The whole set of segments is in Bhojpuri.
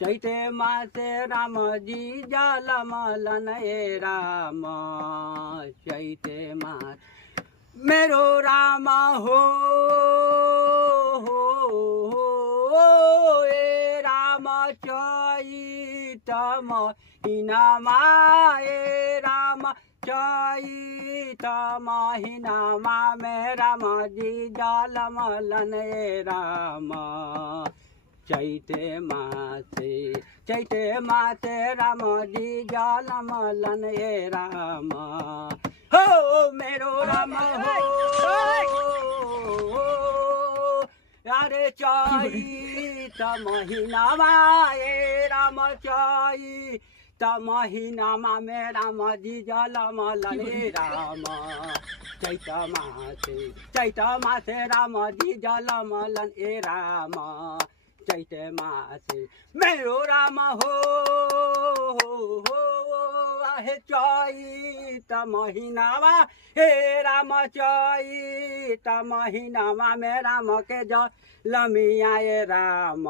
चैते मासे राम जी जल मलन ए राम चैते मास मेरो राम हो ए राम चैत महिनामा ए राम चैत महिनामा में राम जी जल मलन ए राम चैते मासे राम जी जल मलन ए राम हो मेरो राम हो अरे चैत महिनामा ए राम चैत महिनामा में राम जी जल मलन ए राम चैत मासे राम जी जल मलन ए राम चैत मासे मेरो राम हो हे चैत महिनामा हे राम चैत महिनामा में राम के जलमिया ए राम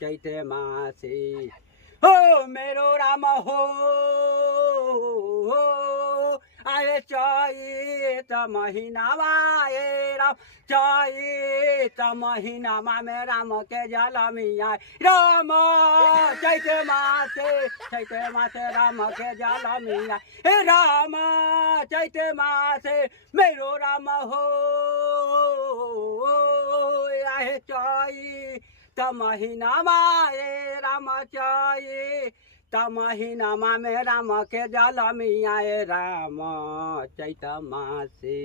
चैत मासे हो मेरो राम हो आए चैत महिनामा ए राम चैत महिनामा में राम के जलमिया राम चैत मासे राम के जलमिया हे राम चैत मासे मेरो राम हो आए चैत महिनामा ए राम चैत महिनामा में राम के जलमिया ए राम चैत मासे।